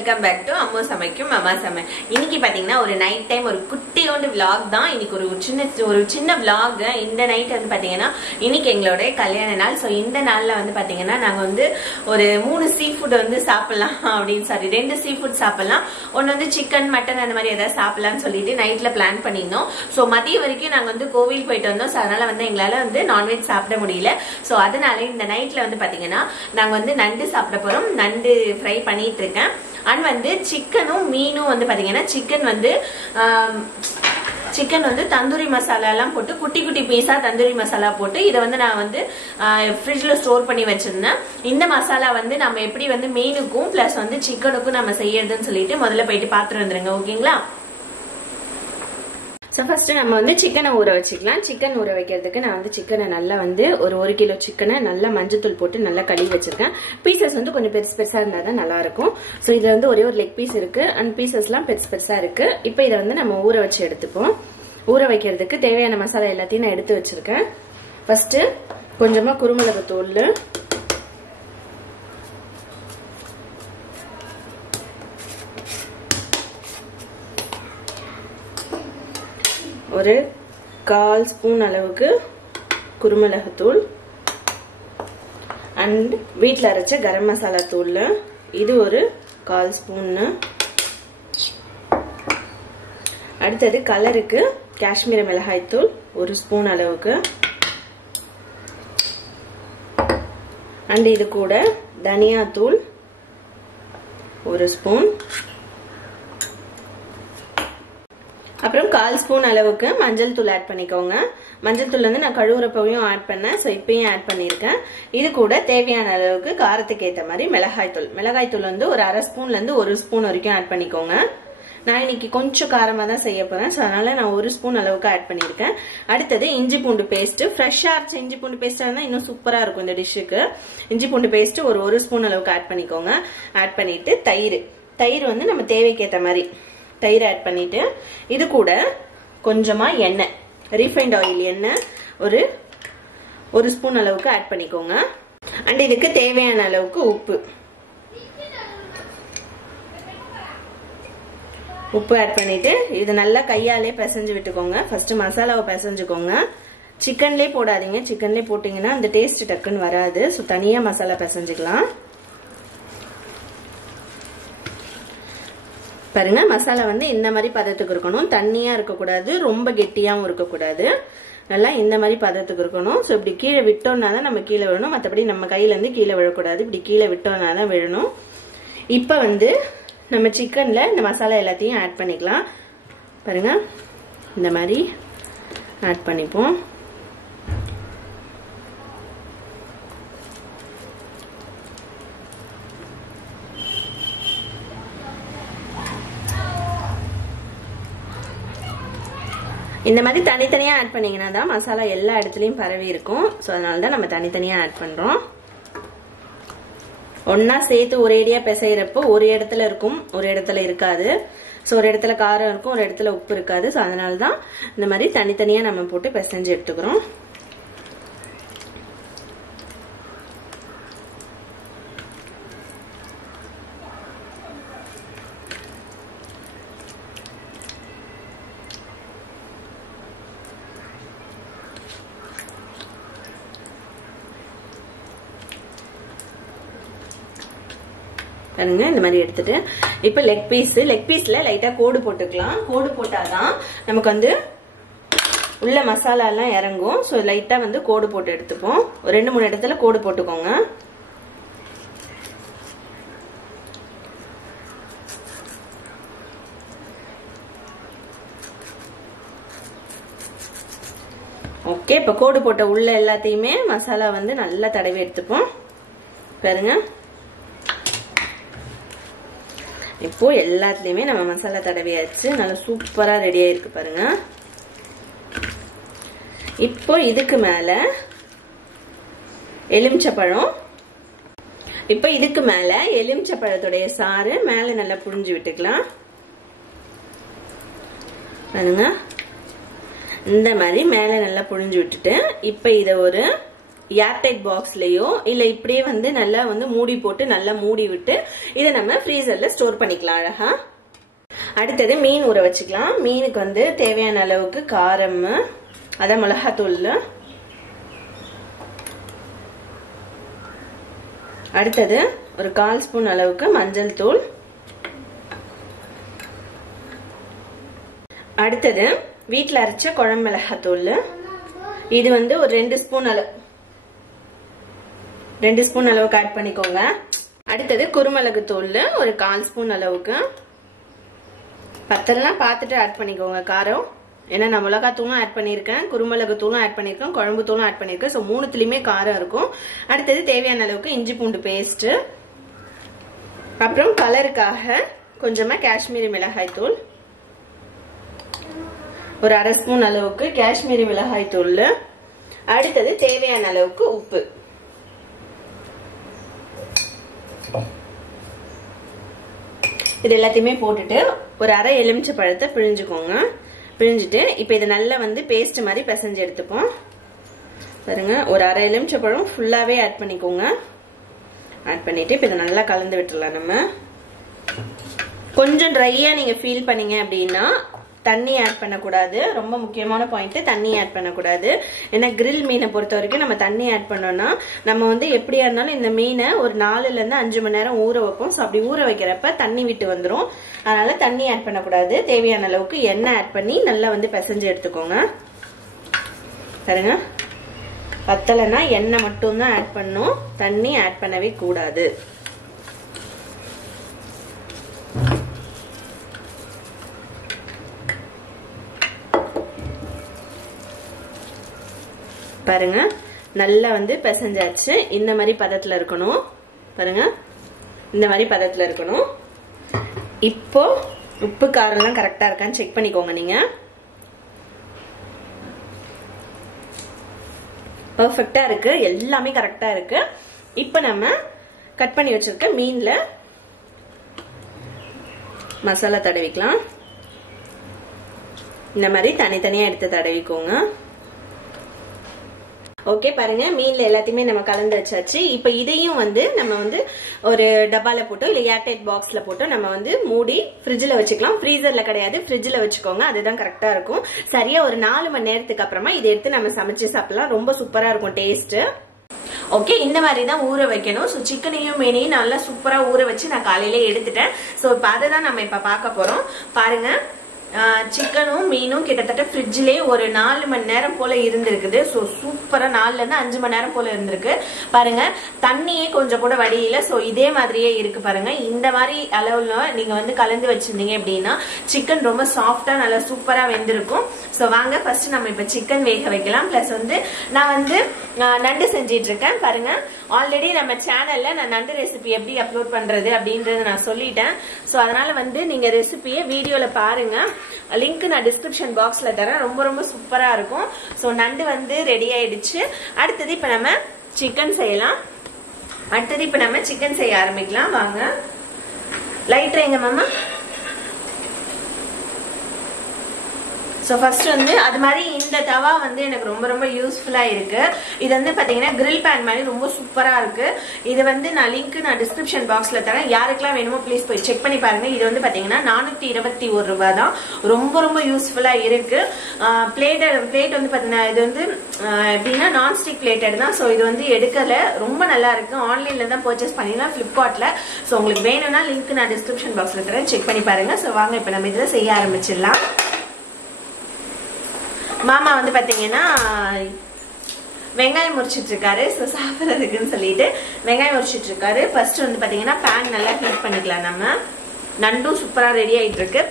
Welcome back to அம்மா சமைக்கும் அம்மா சமை. இன்னைக்கு பாத்தீங்கன்னா ஒரு நைட் டைம் ஒரு குட்டியோண்டு vlog தான். இன்னைக்கு ஒரு சின்ன vlog. இந்த நைட் வந்து பாத்தீங்கன்னா இன்னைக்கு எங்களோட கல்யாண நாள். சோ இந்த நாள்ல வந்து பாத்தீங்கன்னா நாங்க வந்து ஒரு 3 சீ ஃபுட் வந்து சாப்பிடலாம் அப்படின்னு சொல்லி 2 சீ ஃபுட் சாப்பிடலாம். ஒன்னு வந்து சிக்கன் மட்டன் அந்த மாதிரி ஏதாவது சாப்பிடலாம்னு சொல்லிட்டு நைட்ல பிளான் பண்ணியிருந்தோம். சோ மதியம் வரைக்கும் நாங்க வந்து கோவில் போயிட்டு வந்தோம். சோ அதனால வந்து எங்களால வந்து நான்வெஜ் சாப்பிட முடியல. சோ அதனால இந்த நைட்ல வந்து பாத்தீங்கன்னா நாங்க வந்து நண்டு சாப்பிட போறோம். நண்டு ஃப்ரை பண்ணிட்டு இருக்கேன். அண்ட் வந்து சிக்கனும் மீனும் வந்து பாத்தீங்கன்னா சிக்கன் வந்து தந்தூரி மசாலா எல்லாம் போட்டு குட்டி குட்டி பீஸா தந்தூரி மசாலா போட்டு இதை வந்து நான் வந்து ஃப்ரிட்ஜ்ல ஸ்டோர் பண்ணி வச்சிருந்தேன். இந்த மசாலா வந்து நம்ம எப்படி வந்து மீனுக்கும் பிளஸ் வந்து சிக்கனுக்கும் நம்ம செய்யறதுன்னு சொல்லிட்டு முதல்ல போயிட்டு பாத்துட்டு வந்துருங்க. ஓகேங்களா? ஸோ ஃபர்ஸ்ட் நம்ம வந்து சிக்கனை ஊற வச்சுக்கலாம். சிக்கன் ஊற வைக்கிறதுக்கு நான் வந்து சிக்கனை நல்லா வந்து ஒரு கிலோ சிக்கனை நல்லா மஞ்சத்தூள் போட்டு நல்லா கழுவி வச்சிருக்கேன். பீசஸ் வந்து கொஞ்சம் பெருசு பெருசா இருந்தா தான் நல்லா இருக்கும். ஸோ இதுல வந்து ஒரே ஒரு லெக் பீஸ் இருக்கு அண்ட் பீசஸ் எல்லாம் பெருசு பெருசா இருக்கு. இப்போ இதை வந்து நம்ம ஊற வச்சு எடுத்துப்போம். ஊற வைக்கிறதுக்கு தேவையான மசாலா எல்லாத்தையும் நான் எடுத்து வச்சிருக்கேன். ஃபர்ஸ்ட் கொஞ்சமா குருமிளகு தூள், ஒரு 1/4 ஸ்பூன் அளவுக்கு குருமிளகு தூள் அண்ட் வீட்டில் அரைச்ச கரம் மசாலா தூள், இது ஒரு 1/4 ஸ்பூன். அடுத்தது கலருக்கு காஷ்மீர மிளகாய் தூள் 1 ஸ்பூன் அளவுக்கு அண்ட் இது கூட தனியா தூள் 1 ஸ்பூன். அப்புறம் 1/4 ஸ்பூன் அளவுக்கு மஞ்சள் தூள் ஆட் பண்ணிக்கோங்க. மஞ்சள் தூள் வந்து நான் கழுவுறப்பவையும் ஆட் பண்ணேன். ஸோ இப்பயும் ஆட் பண்ணியிருக்கேன். இது கூட தேவையான அளவுக்கு காரத்துக்கு ஏற்ற மாதிரி மிளகாய் தூள் வந்து ஒரு 1/2 ஸ்பூன்ல இருந்து 1 ஸ்பூன் வரைக்கும் ஆட் பண்ணிக்கோங்க. நான் இன்னைக்கு கொஞ்சம் காரமா தான் செய்ய போறேன். ஸோ அதனால நான் 1 ஸ்பூன் அளவுக்கு ஆட் பண்ணியிருக்கேன். அடுத்தது இஞ்சி பூண்டு பேஸ்ட். ஃப்ரெஷ்ஷா அரைச்ச இஞ்சி பூண்டு பேஸ்டா இருந்தா இன்னும் சூப்பரா இருக்கும் இந்த டிஷ்ஷுக்கு. இஞ்சி பூண்டு பேஸ்ட் ஒரு 1 ஸ்பூன் அளவுக்கு ஆட் பண்ணிக்கோங்க. ஆட் பண்ணிட்டு தயிர் வந்து நம்ம தேவைக்கு ஏற்ற மாதிரி தயிர் ஆட் பண்ணிட்டு இது கூட கொஞ்சமா எண்ணெய், ரீஃபைண்ட் ஆயில் எண்ணெய் ஒரு ஸ்பூன் அளவுக்கு ஆட் பண்ணிக்கோங்க. அண்ட் இதுக்கு தேவையான அளவுக்கு உப்பு ஆட் பண்ணிட்டு இது நல்லா கையாலே பிசைஞ்சு விட்டுக்கோங்க. ஃபர்ஸ்ட் மசாலாவை பிசைஞ்சுக்கோங்க. சிக்கன்லேயே போடாதீங்க. சிக்கன்லேயே போட்டீங்கன்னா அந்த டேஸ்ட் டக்குன்னு வராது. ஸோ தனியா மசாலா பிசைஞ்சுக்கலாம். பாருங்க, மசாலா வந்து இந்த மாதிரி பதத்துக்கு இருக்கணும். தண்ணியா இருக்கக்கூடாது, ரொம்ப கெட்டியாவும் இருக்கக்கூடாது. நல்லா இந்த மாதிரி பதத்துக்கு இருக்கணும். ஸோ இப்படி கீழே விட்டோம்னா தான் நம்ம கீழே விழணும். மற்றபடி நம்ம கையில இருந்து கீழே விழக்கூடாது. இப்படி கீழே விட்டோம்னா தான் விழணும். இப்ப வந்து நம்ம சிக்கன்ல இந்த மசாலா எல்லாத்தையும் ஆட் பண்ணிக்கலாம். பாருங்க, இந்த மாதிரி ஆட் பண்ணிப்போம். இந்த மாதிரி தனித்தனியா ஆட் பண்ணீங்கன்னா தான் மசாலா எல்லா இடத்துலயும் பரவி இருக்கும். ஸோ அதனால தான் நம்ம தனித்தனியா ஆட் பண்றோம். ஒன்னா சேர்த்து ஒரேடியா பிசைறப்போ ஒரு இடத்துல இருக்கும், ஒரு இடத்துல இருக்காது. ஸோ ஒரு இடத்துல காரம் இருக்கும், ஒரு இடத்துல உப்பு இருக்காது. ஸோ அதனால தான் இந்த மாதிரி தனித்தனியா நம்ம போட்டு பிசைஞ்சு எடுத்துக்கிறோம். இந்த மாதிரி எடுத்துட்டு இப்ப லெக் பீஸ்ல லைட்டா கோடு போட்டுக்கலாம். கோடு போட்டாதான் நமக்கு வந்து உள்ள மசாலா எல்லாம் இறங்கும். சோ லைட்டா வந்து கோடு போட்டு எடுத்துப்போம். ஒரு 2-3 இடத்துல கோடு போட்டுக்கோங்க. ஓகே, இப்ப கோடு போட்ட உள்ள எல்லாத்தையுமே மசாலா வந்து நல்லா தடவி எடுத்துப்போம். பாருங்க, இப்போ எல்லாத்துலயுமே நம்ம மசாலா தடவியாச்சு. நல்லா சூப்பரா ரெடி ஆயிருக்கு பாருங்க. இப்போ இதுக்கு மேல எலுமிச்சப்பழத்துடைய சாறு மேல நல்லா புழிஞ்சு விட்டுக்கலாம். பாருங்க, இந்த மாதிரி மேல நல்லா புழிஞ்சு விட்டுட்டு இப்ப இத ஒரு ஏர்டைட் பாக்ஸ்லயோ இல்ல இப்படியே வந்து நல்லா வந்து மூடி போட்டு நல்லா மூடி விட்டு இதை நம்ம ஃப்ரீசர்ல ஸ்டோர் பண்ணிக்கலாம் அழகா. அடுத்தது மீன் ஊற வச்சுக்கலாம். மீனுக்கு வந்து தேவையான அளவுக்கு காரம், அதான் மிளகாத்தூள். அடுத்தது ஒரு 1/4 ஸ்பூன் அளவுக்கு மஞ்சள் தூள். அடுத்தது வீட்டில் அரைச்ச குழம்பு மிளகாத்தூள். இது வந்து ஒரு 2 ஸ்பூன் அளவுக்கு ஆட் பண்ணிக்கோங்க. அடுத்தது குருமிளகு தூள் ஒரு 1/4 ஸ்பூன் அளவுக்கு. பத்தலாம் பார்த்துட்டு ஆட் பண்ணிக்கோங்க காரம். ஏன்னா நான் மிளகாத்தூளும் ஆட் பண்ணியிருக்கேன், குருமிளகு தூளும் ஆட் பண்ணியிருக்கேன், குழம்பு தூளும் ஆட் பண்ணியிருக்கேன். ஸோ 3த்துலயுமே காரம் இருக்கும். அடுத்தது தேவையான அளவுக்கு இஞ்சி பூண்டு பேஸ்ட். அப்புறம் கலருக்காக கொஞ்சமா காஷ்மீரி மிளகாய் தூள், ஒரு 1/2 ஸ்பூன் அளவுக்கு காஷ்மீரி மிளகாய் தூள். அடுத்தது தேவையான அளவுக்கு உப்பு. இது எல்லாத்தையுமே போட்டுட்டு ஒரு 1/2 எலுமிச்சை பழத்தை பிழிஞ்சுக்கோங்க. பிழிஞ்சிட்டு இப்ப இதை நல்லா வந்து பேஸ்ட் மாதிரி பிசைஞ்சு எடுத்துப்போம். பாருங்க, ஒரு 1/2 எலுமிச்சை பழம் ஃபுல்லாவே ஆட் பண்ணிக்கோங்க. ஆட் பண்ணிட்டு இப்ப இதை நல்லா கலந்து விட்டுறலாம். நம்ம கொஞ்சம் ட்ரையா நீங்க ஃபீல் பண்ணீங்க அப்படின்னா தண்ணி ஆட் பண்ணக்கூடாது. ரொம்ப முக்கியமான பாயிண்ட், தண்ணி ஆட் பண்ணக்கூடாது. ஏன்னா கிரில் மீனை பொறுத்த வரைக்கும் நம்ம தண்ணி ஆட் பண்ணோம்னா நம்ம வந்து எப்படியா இருந்தாலும் இந்த மீனை ஒரு 4ல இருந்து 5 மணி நேரம் ஊற வைப்போம். ஸோ அப்படி ஊற வைக்கிறப்ப தண்ணி விட்டு வந்துடும். அதனால தண்ணி ஆட் பண்ணக்கூடாது. தேவையான அளவுக்கு எண்ணெய் ஆட் பண்ணி நல்லா வந்து பிசைஞ்சு எடுத்துக்கோங்க. பாருங்க, பத்தலைன்னா எண்ணெய் மட்டும்தான் ஆட் பண்ணும், தண்ணி ஆட் பண்ணவே கூடாது. பாருங்க, நல்லா வந்து பிசைஞ்சாச்சு. இந்த மாதிரி பதத்துல இருக்கணும். பாருங்க, இந்த மாதிரி பதத்துல இருக்கணும். இப்போ உப்பு காரம் எல்லாம் கரெக்டா இருக்கான்னு செக் பண்ணிக்கோங்க. நீங்க பெர்ஃபெக்ட்டா இருக்கு, எல்லாமே கரெக்டா இருக்கு. இப்ப நம்ம கட் பண்ணி வச்சிருக்க மீன்ல மசாலா தடவிக்கலாம். இந்த மாதிரி தனித்தனியா எடுத்து தடவிக்கோங்க. ஓகே, பாருங்க, மீன்ல எல்லாத்தையுமே நம்ம கலந்து வச்சாச்சு. இப்ப இதையும் வந்து நம்ம வந்து ஒரு டப்பால போட்டோ இல்ல ஏர்டைட் பாக்ஸ்ல போட்டோ நம்ம வந்து மூடி ஃப்ரிட்ஜ்ல வச்சுக்கலாம். ஃப்ரீசர்ல கிடையாது, ஃப்ரிட்ஜ்ல வச்சுக்கோங்க. அதுதான் கரெக்டா இருக்கும். சரியா ஒரு 4 மணி நேரத்துக்கு அப்புறமா இதை எடுத்து நம்ம சமைச்சு சாப்பிடலாம். ரொம்ப சூப்பரா இருக்கும் டேஸ்ட். ஓகே, இந்த மாதிரி தான் ஊற வைக்கணும். ஸோ சிக்கனையும் மீனையும் நல்லா சூப்பரா ஊற வச்சு நான் காலையில எடுத்துட்டேன். ஸோ இப்போ அதை தான் நம்ம இப்ப பார்க்க போறோம். பாருங்க, சிக்கனும் மீனும் கிட்டத்தட்ட ஃப்ரிட்ஜ்லயே ஒரு 4 மணி நேரம் போல இருந்திருக்குது. ஸோ சூப்பரா 4ல இருந்து 5 மணி நேரம் போல இருந்திருக்கு. பாருங்க, தண்ணியே கொஞ்சம் கூட வடியில. ஸோ இதே மாதிரியே இருக்கு. பாருங்க, இந்த மாதிரி அளவுல நீங்க வந்து கலந்து வச்சிருந்தீங்க அப்படின்னா சிக்கன் ரொம்ப சாஃப்டா நல்லா சூப்பரா வெந்திருக்கும். ஸோ வாங்க ஃபர்ஸ்ட் நம்ம இப்ப சிக்கன் வேக வைக்கலாம். பிளஸ் வந்து நான் வந்து நண்டு செஞ்சிட்டு இருக்கேன். பாருங்க, ஆல்ரெடி நம்ம சேனல்ல நான் நண்டு ரெசிபி எப்படி அப்லோட் பண்றது அப்படின்றது நான் சொல்லிட்டேன். ஸோ அதனால வந்து நீங்க ரெசிபியை வீடியோல பாருங்க. லிங்க் நான் டிஸ்கிரிப்ஷன் பாக்ஸ்ல தரேன். ரொம்ப ரொம்ப சூப்பரா இருக்கும். ஸோ நண்டு வந்து ரெடி ஆயிடுச்சு. அடுத்தது இப்ப நம்ம சிக்கன் செய்யலாம். செய்ய ஆரம்பிக்கலாம். வாங்க, லைட் எங்க மாமா. ஸோ ஃபர்ஸ்ட் வந்து அது மாதிரி இந்த தவா வந்து எனக்கு ரொம்ப ரொம்ப யூஸ்ஃபுல்லா இருக்கு. இது வந்து பாத்தீங்கன்னா கிரில் பேன் மாதிரி ரொம்ப சூப்பரா இருக்கு. இது வந்து நான் லிங்க் டிஸ்கிரிப்ஷன் பாக்ஸ்ல தரேன். யாருக்கெல்லாம் வேணுமோ ப்ளீஸ் போய் செக் பண்ணி பாருங்க. இது வந்து பாத்தீங்கன்னா 421 ரூபாய் தான். ரொம்ப ரொம்ப யூஸ்ஃபுல்லா இருக்கு. பிளேட் வந்து பாத்தீங்கன்னா இது வந்து எப்படின்னா நான்ஸ்டிக் பிளேட்டட் தான். ஸோ இது வந்து எடுக்கல, ரொம்ப நல்லா இருக்கு. ஆன்லைன்ல தான் பர்ச்சேஸ் பண்ணிடலாம், பிளிப்கார்ட்ல. ஸோ உங்களுக்கு வேணும்னா லிங்க் நான் டிஸ்கிரிப்ஷன் பாக்ஸ்ல தரேன், செக் பண்ணி பாருங்க. ஸோ வாங்க இப்ப நம்ம இதுல செய்ய ஆரம்பிச்சிடலாம். மாமா வந்து பாத்தீங்கன்னா வெங்காயம் முறிச்சிட்டு இருக்காரு. ஸோ சாப்பிட்றதுக்குன்னு சொல்லிட்டு வெங்காயம் முறிச்சிட்டு இருக்காரு. ஃபர்ஸ்ட் வந்து பாத்தீங்கன்னா பேன் நல்லா ஹீட் பண்ணிக்கலாம். நம்ம நண்டும் சூப்பரா ரெடி ஆயிட்டு இருக்கு.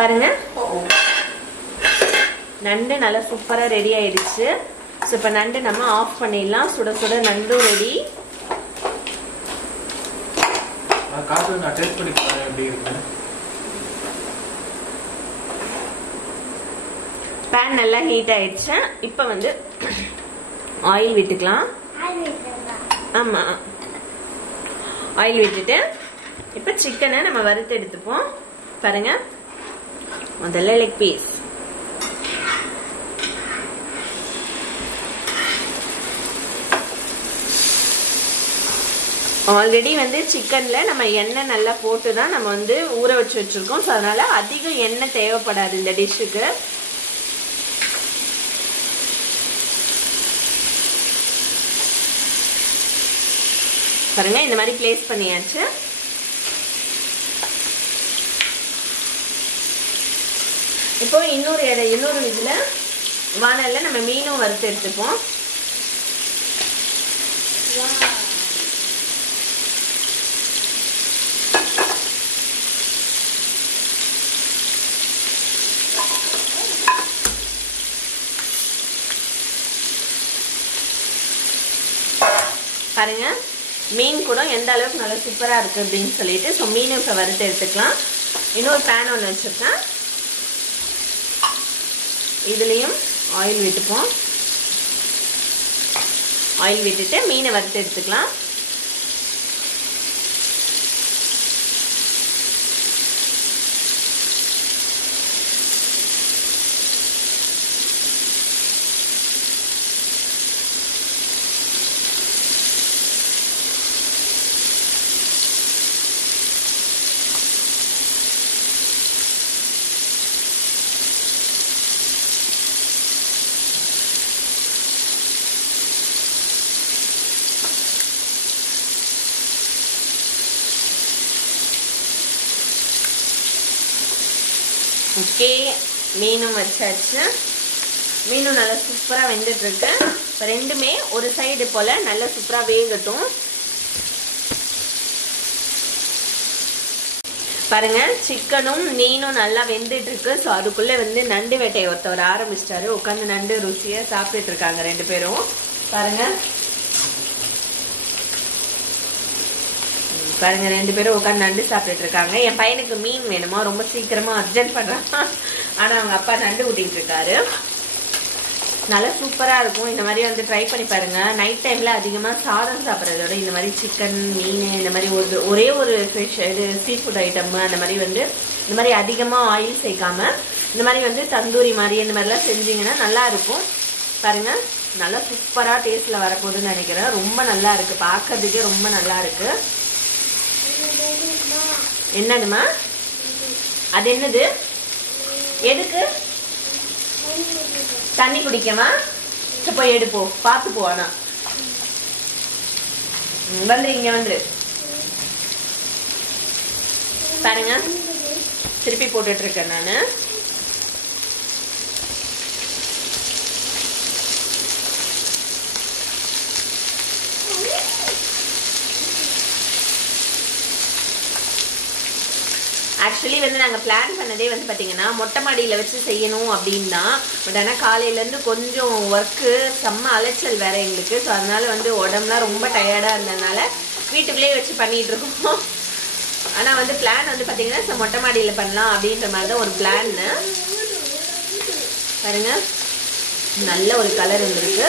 பாருங்க நண்டு நல்லா சூப்பரா ரெடி ஆயிடுச்சு. ஸோ இப்ப நண்டு நம்ம ஆஃப் பண்ணிடலாம். சுட சுட நண்டும் ரெடி. பேன் நல்லா ஹீட் ஆயிடுச்சு. இப்ப வந்து ஆயில் விட்டுக்கலாம். ஆமா, ஆயில் விட்டுட்டு இப்ப சிக்கனை நம்ம வறுத்து எடுத்துப்போம். பாருங்க, முதல்ல லெக் பீஸ், ஆல்ரெடி வந்து சிக்கன்ல நம்ம எண்ணெய் நல்லா போட்டு தான் நம்ம வந்து ஊற வச்சு வச்சிருக்கோம். ஸோ அதனால அதிக எண்ணெய் தேவைப்படாது இந்த டிஷ்ஷுக்கு. பாருங்க இந்த மாதிரி பிளேஸ் பண்ணியாச்சு. இப்போ இன்னொரு இதுல வானல்ல நம்ம மீனும் வறுத்து எடுத்துப்போம். பாருங்க மீன் கூட எந்த அளவுக்கு நல்லா சூப்பரா இருக்கு அப்படின்னு சொல்லிட்டு. ஸோ மீன் இப்போ வறுத்து எடுத்துக்கலாம். இன்னொரு பேன் ஒன்று வச்சிருக்கேன். இதுலயும் ஆயில் விட்டுப்போம். ஆயில் விட்டுட்டு மீனை வறுத்து எடுத்துக்கலாம். ஓகே மீனும் வச்சாச்சு. மீனும் நல்லா சூப்பராக வெந்துட்டு இருக்கு. இப்போ ரெண்டுமே ஒரு சைடு போல நல்லா சூப்பராக வேகட்டும். பாருங்க சிக்கனும் மீனும் நல்லா வெந்துட்டு இருக்கு. ஸோ அதுக்குள்ள வந்து நண்டு வேட்டையை ஒருத்தவர் ஆரம்பிச்சிட்டாரு. உட்காந்து நண்டு ருசியா சாப்பிட்டுட்டு இருக்காங்க ரெண்டு பேரும். பாருங்க பாருங்க ரெண்டு பேரும் உட்காந்து நண்டு சாப்பிட்டுட்டு இருக்காங்க. என் பையனுக்கு மீன் வேணுமா, ரொம்ப சீக்கிரமா அர்ஜென்ட் பண்றான். ஆனா அவங்க அப்பா நண்டு ஊட்டிட்டு இருக்காரு. நல்லா சூப்பரா இருக்கும். இந்த மாதிரி வந்து ட்ரை பண்ணி பாருங்க. நைட் டைம்ல அதிகமா சாதம் சாப்பிட்றதோட இந்த மாதிரி சிக்கன் மீன் இந்த மாதிரி ஒரே ஒரு ஃபிஷ் இது சீ ஃபுட் ஐட்டம் அந்த மாதிரி வந்து இந்த மாதிரி அதிகமா ஆயில் சேர்க்காம இந்த மாதிரி வந்து தந்தூரி மாதிரி இந்த மாதிரிலாம் செஞ்சீங்கன்னா நல்லா இருக்கும். பாருங்க நல்லா சூப்பரா டேஸ்ட்ல வரப்போகுதுன்னு நினைக்கிறேன். ரொம்ப நல்லா இருக்கு, பார்க்கறதுக்கே ரொம்ப நல்லா இருக்கு. என்னதுமா அது? என்னது? எதுக்கு? தண்ணி குடிக்கமா? போய் எடுப்போ, பார்த்து போ. ஆனா வந்து இங்க வந்து பாருங்க திருப்பி போட்டுட்டு இருக்கேன் நானு. ஆக்சுவலி வந்து நாங்கள் பிளான் பண்ணதே வந்து பார்த்தீங்கன்னா மொட்டை மாடியில் வச்சு செய்யணும் அப்படின்னு தான். பட் ஆனால் காலையிலேருந்து கொஞ்சம் ஒர்க்கு செம்ம அலைச்சல் வேற எங்களுக்கு. ஸோ அதனால வந்து உடம்புலாம் ரொம்ப டயர்டாக இருந்ததுனால வீட்டுக்குள்ளேயே வச்சு பண்ணிட்டு இருக்கோம். ஆனால் வந்து பிளான் வந்து பார்த்தீங்கன்னா மொட்டை மாடியில் பண்ணலாம் அப்படின்ற மாதிரி தான் ஒரு பிளான். பாருங்க நல்ல ஒரு கலர் வந்துருக்கு.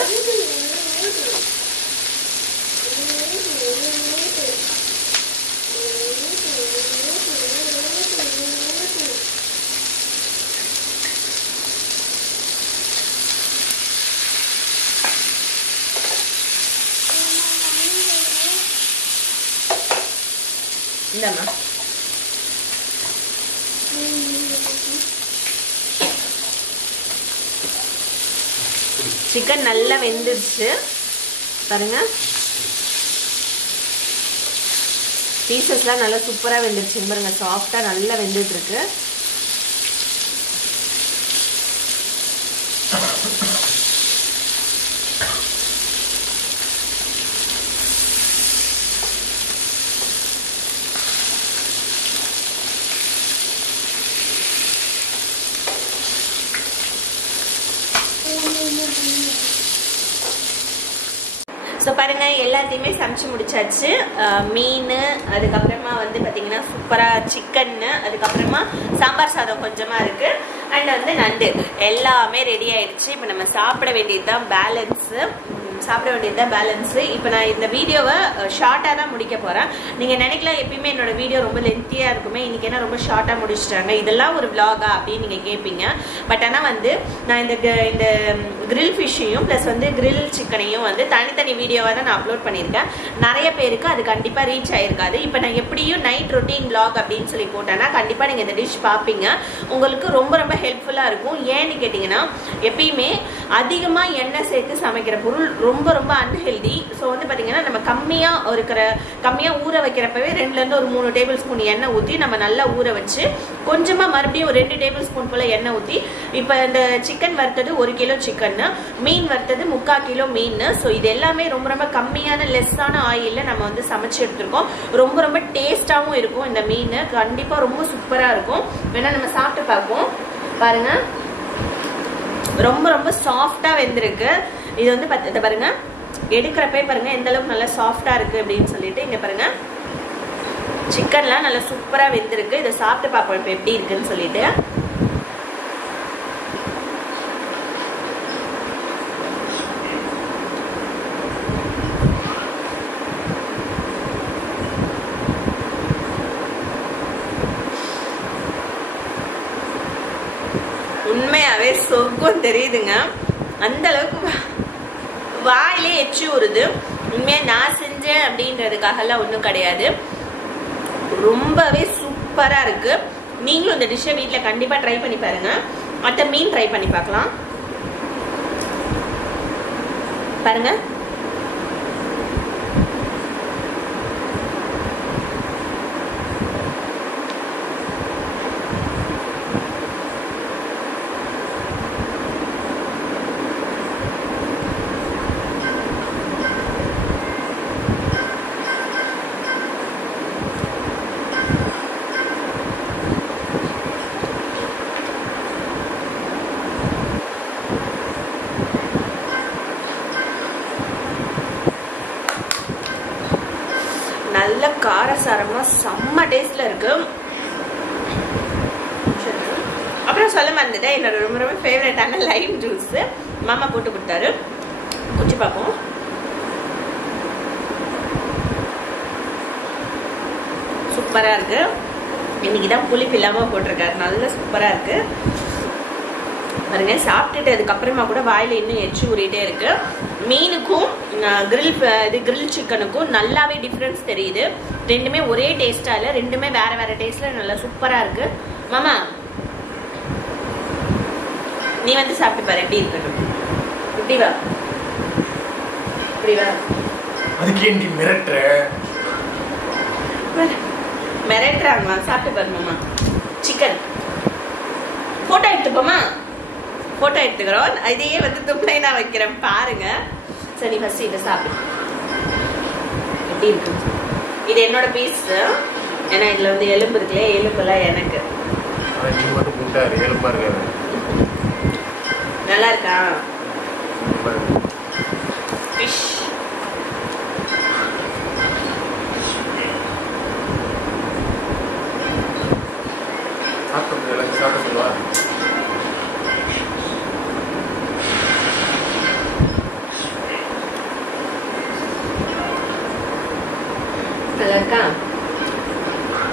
இந்தம்மா சிக்கன் நல்லா வெந்துடுச்சு. பாருங்க பீசஸ்லாம் நல்லா சூப்பரா வெந்துடுச்சு. பாருங்க சாஃப்டா நல்லா வெந்துட்டு இருக்கு. ஸோ பாருங்க எல்லாத்தையுமே சமைச்சு முடிச்சாச்சு. மீன், அதுக்கப்புறமா வந்து பார்த்தீங்கன்னா சூப்பராக சிக்கன், அதுக்கப்புறமா சாம்பார் சாதம் கொஞ்சமாக இருக்கு, அண்ட் வந்து நண்டு எல்லாமே ரெடி ஆயிடுச்சு. இப்போ நம்ம சாப்பிட வேண்டியது தான் பேலன்ஸு. சாப்பிட வேண்டியதுதான் பேலன்ஸ். இப்போ நான் இந்த வீடியோவை ஷார்ட்டாக தான் முடிக்க போகிறேன். நீங்கள் நினைக்கலாம் எப்பயுமே என்னோட வீடியோ ரொம்ப லென்த்தியாக இருக்குமே, இன்றைக்கி என்ன ரொம்ப ஷார்ட்டாக முடிச்சிட்டாங்க, இதெல்லாம் ஒரு vlog-ஆ அப்படின்னு நீங்கள் கேட்பீங்க. பட் ஆனால் வந்து நான் இந்த கிரில் ஃபிஷ்ஷையும் ப்ளஸ் வந்து கிரில் சிக்கனையும் வந்து தனித்தனி வீடியோவாக தான் நான் அப்லோட் பண்ணியிருக்கேன். நிறைய பேருக்கு அது கண்டிப்பாக ரீச் ஆகிருக்காது. இப்போ நான் எப்படியும் நைட் ரொட்டீன் vlog அப்படின்னு சொல்லி போட்டேன்னா கண்டிப்பாக நீங்கள் இந்த டிஷ் பார்ப்பீங்க. உங்களுக்கு ரொம்ப ரொம்ப ஹெல்ப்ஃபுல்லாக இருக்கும். ஏன்னு கேட்டிங்கன்னா எப்பயுமே அதிகமாக எண்ணெய் சேர்த்து சமைக்கிற பொருள் ரொம்ப ரொம்ப அன்ஹெல்தி. ஸோ வந்து பார்த்தீங்கன்னா நம்ம கம்மியாக ஊற வைக்கிறப்பவே 2லேருந்து ஒரு 3 டேபிள் ஸ்பூன் எண்ணெய் ஊற்றி நம்ம நல்லா ஊற வச்சு கொஞ்சமாக மறுபடியும் ஒரு 2 டேபிள் ஸ்பூன் போல் எண்ணெய் ஊற்றி இப்போ இந்த சிக்கன் வறுத்தது 1 கிலோ சிக்கன், மீன் வறுத்தது 3/4 கிலோ மீன். ஸோ இது எல்லாமே ரொம்ப ரொம்ப கம்மியான லெஸ்ஸான ஆயிலில் நம்ம வந்து சமைச்சு எடுத்துருக்கோம். ரொம்ப ரொம்ப டேஸ்டாகவும் இருக்கும். இந்த மீன் கண்டிப்பாக ரொம்ப சூப்பராக இருக்கும். வேணா நம்ம சாப்பிட்டு பார்ப்போம். பாருங்க, ரொம்ப ரொம்ப சாஃப்டா வெந்திருக்கு. இது வந்து பாருங்க, எடுக்கிறப்பே பாருங்க எந்த அளவுக்கு நல்லா சாஃப்டா இருக்கு அப்படின்னு சொல்லிட்டு. இங்க பாருங்க சிக்கன்லாம் நல்லா சூப்பரா வெந்திருக்கு. இதை சாப்பிட்டு பார்ப்போம் இப்போ எப்படி இருக்குன்னு சொல்லிட்டு. உண்மையாவே சொர்க்கம் தெரியுதுங்க. அந்த அளவுக்கு வாயிலே எச்சி வருது. உண்மையா நான் செஞ்சேன் அப்படின்றதுக்காக எல்லாம் ஒன்றும் கிடையாது. ரொம்பவே சூப்பரா இருக்கு. நீங்களும் இந்த டிஷ்ஷை வீட்டில் கண்டிப்பா ட்ரை பண்ணி பாருங்க. மற்ற மீன் ட்ரை பண்ணி பார்க்கலாம். பாருங்க, நல்ல காரசாரமா செம்ம டேஸ்ட்ல இருக்கு. அப்புறம் சொல்ல மறந்துட்டேன், என்னோட ரொம்ப ரொம்ப ஃபேவரட்டான லைம் ஜூஸ் மாமா போட்டு கொடுத்தாரு. குடிச்சு பார்ப்போம். சூப்பரா இருக்கு. இன்னைக்குதான் புளிப்பு இல்லாம போட்டிருக்காரு. நல்ல சூப்பரா இருக்கு. பாருங்க, சாப்பிட்டுட்டு அதுக்கப்புறமா கூட வாயில இன்னும் எச்சி ஊறிட்டே இருக்கு. மீனுக்கும் கிரில் சிக்கனுக்கும் நல்லாவே டிஃபரன்ஸ் தெரியுது. ரெண்டுமே ஒரே டேஸ்டா இல்ல, ரெண்டுமே வேற வேற டேஸ்ட்ல நல்லா சூப்பரா இருக்கு. மாமா நீ வந்து சாப்பிட்டு பாரு எப்படி இருக்கு. இப்படி வா, இப்படி வா. அதுக்கு ஏண்டி மிரட்டுறாங்க. சாப்பிட்டு பாரு மாமா. Chicken photo எடுத்துப்போமா? போட்டோ எடுத்துக்கிறோம். இதையே வந்து துப்ளை நான் வைக்கிறேன் பாருங்க. சரி, ஃபர்ஸ்ட் இதை சாப்பிடு எப்படி இருக்கு. இது என்னோட பீஸ். ஏன்னா இதுல வந்து எலும்பு இருக்குல்ல, எலும்புலாம் எனக்கு. நல்லா இருக்கா? ஃபிஷ் நல்லா இருக்கா?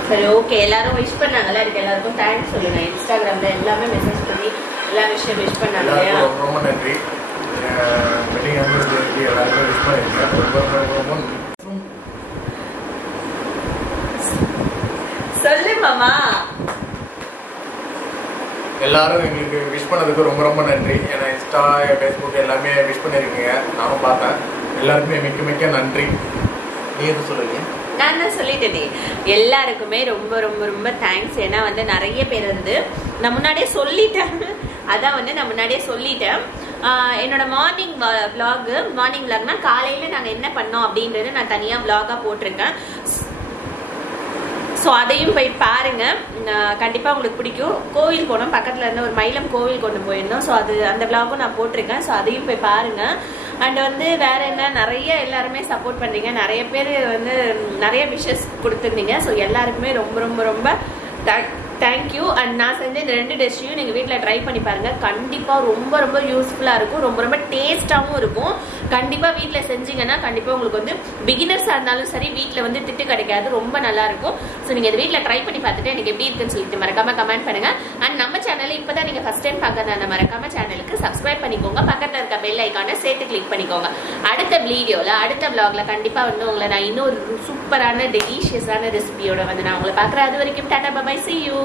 சரி, ஓகே. எல்லாரும் விஷ் பண்ணாங்கல்ல, அதுக்கு எல்லாருக்கும் தேங்க்ஸ் சொல்லுங்க. இன்ஸ்டாகிராம்ல எல்லாமே மெசேஜ் பண்ணி எல்லா விஷயம் விஷ் பண்ணாங்க. ரொம்ப நன்றி. சொல்லு மாமா. எல்லாரும் எங்களுக்கு விஷ் பண்ணதுக்கு ரொம்ப ரொம்ப நன்றி. ஏன்னா இன்ஸ்டா, ஃபேஸ்புக் எல்லாமே விஷ் பண்ணிருக்கீங்க, நானும் பார்த்தேன். எல்லாருக்குமே மிக்க மிக்க நன்றி. நீ எது சொல்லுங்க? நான் தான் சொல்லிட்டேனே, எல்லாருக்குமே ரொம்ப ரொம்ப ரொம்ப தேங்க்ஸ். ஏன்னா வந்து நிறைய பேர் வந்து நான் முன்னாடியே சொல்லிட்டேன். அதான் வந்து நான் முன்னாடியே சொல்லிட்டேன். என்னோட மார்னிங் விளாக்னா காலையில நாங்க என்ன பண்ணோம் அப்படின்றது நான் தனியா விளாகா போட்டிருக்கேன். ஸோ அதையும் போய் பாருங்க, கண்டிப்பா உங்களுக்கு பிடிக்கும். கோவில் போனோம், பக்கத்துல இருந்து ஒரு மயிலம் கோவில் கொண்டு போயிருந்தோம். ஸோ அந்த விளாகும் நான் போட்டிருக்கேன். ஸோ அதையும் போய் பாருங்க. அண்ட் வந்து வேற என்ன, நிறைய எல்லாருமே சப்போர்ட் பண்றீங்க. நிறைய பேர் வந்து நிறைய விஷஸ் கொடுத்துருந்தீங்க. ஸோ எல்லாருக்குமே ரொம்ப ரொம்ப ரொம்ப தேங்க்யூ. அண்ட் நான் செஞ்ச இந்த 2 டிஷ்ஷையும் நீங்கள் வீட்டில் ட்ரை பண்ணி பாருங்கள். கண்டிப்பாக ரொம்ப ரொம்ப யூஸ்ஃபுல்லாக இருக்கும், ரொம்ப ரொம்ப டேஸ்ட்டாகவும் இருக்கும். கண்டிப்பாக வீட்டில் செஞ்சீங்கன்னா கண்டிப்பாக உங்களுக்கு வந்து பிகினர்ஸாக இருந்தாலும் சரி வீட்டில் வந்து திட்டு கிடைக்காது, ரொம்ப நல்லா இருக்கும். ஸோ நீங்கள் இது வீட்டில் ட்ரை பண்ணி பார்த்துட்டு எனக்கு எப்படி இருக்குன்னு சொல்லிட்டு மறக்காம கமெண்ட் பண்ணுங்க. அண்ட் நம்ம சேனலில் இப்போ தான் நீங்கள் ஃபர்ஸ்ட் டைம் பார்க்கறதா மறக்காம சேனலுக்கு சப்ஸ்கிரைப் பண்ணிக்கோங்க. பக்கத்தில் இருக்க பெல் ஐக்கானை சேர்த்து கிளிக் பண்ணிக்கோங்க. அடுத்த வீடியோவில் அடுத்த vlogல கண்டிப்பாக வந்து உங்களை நான் இன்னொரு சூப்பரான டெலிஷியஸான ரெசிபியோட வந்து நான் உங்களை பார்க்குறேன். அது வரைக்கும் டாடா பை, see you.